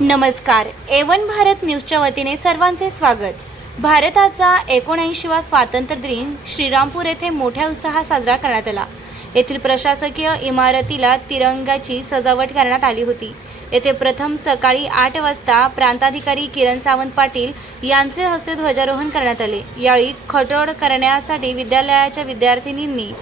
नमस्कार. एवन भारत न्यूजच्या वतीने सर्वांचे स्वागत. भारताचा एकोणऐंशीवा स्वातंत्र्य दिन श्रीरामपूर येथे मोठ्या उत्साहात साजरा करण्यात आला. येथील प्रशासकीय इमारतीला तिरंगाची सजावट करण्यात आली होती. येथे प्रथम सकाळी आठ वाजता प्रांताधिकारी किरण सावंत पाटील यांचे हस्ते ध्वजारोहण करण्यात आले. यावेळी खटोड करण्यासाठी विद्यालयाच्या विद्यार्थिनींनी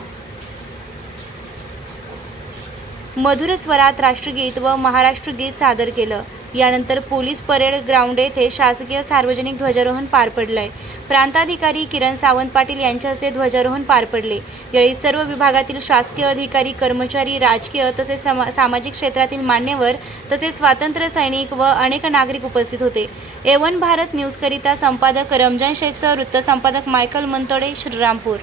मधुर स्वरात राष्ट्रगीत व महाराष्ट्रगीत सादर केलं. यानंतर पोलीस परेड ग्राउंड येथे शासकीय सार्वजनिक ध्वजारोहण पार पडलं आहे प्रांताधिकारी किरण सावंत पाटील यांच्या हस्ते ध्वजारोहण पार पडले. यावेळी सर्व विभागातील शासकीय अधिकारी कर्मचारी राजकीय तसेच समा सामाजिक क्षेत्रातील मान्यवर तसेच स्वातंत्र्य सैनिक व अनेक नागरिक उपस्थित होते. एवन भारत न्यूजकरिता संपादक रमजान शेखसह वृत्तसंपादक मायकल मंतोडे श्रीरामपूर.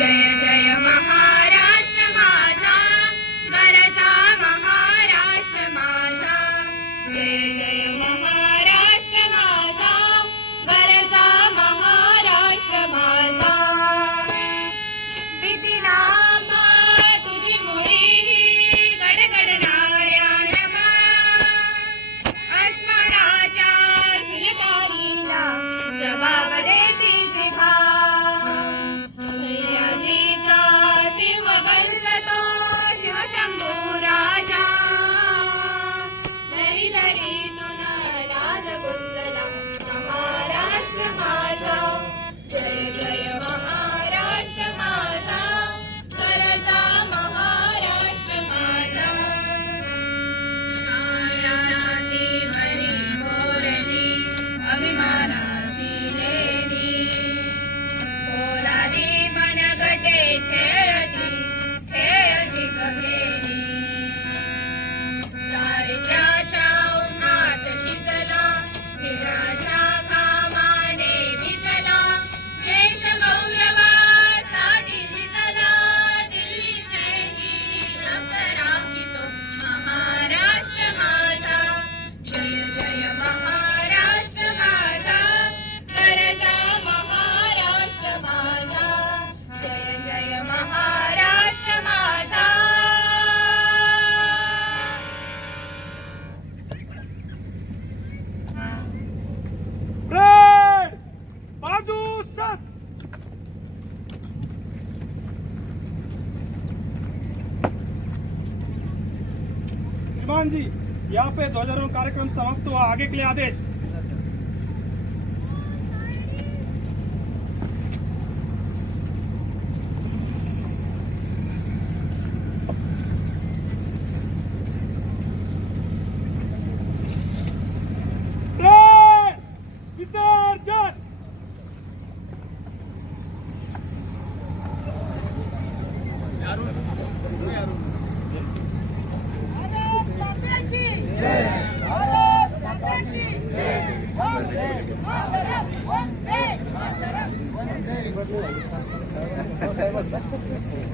जय जय महाराष्ट्र श्रीमान जी यहाँ पे ध्वजारोहण कार्यक्रम समाप्त हुआ। आगे के लिए आदेश। ब्रेड विसर्जन! That's a good thing.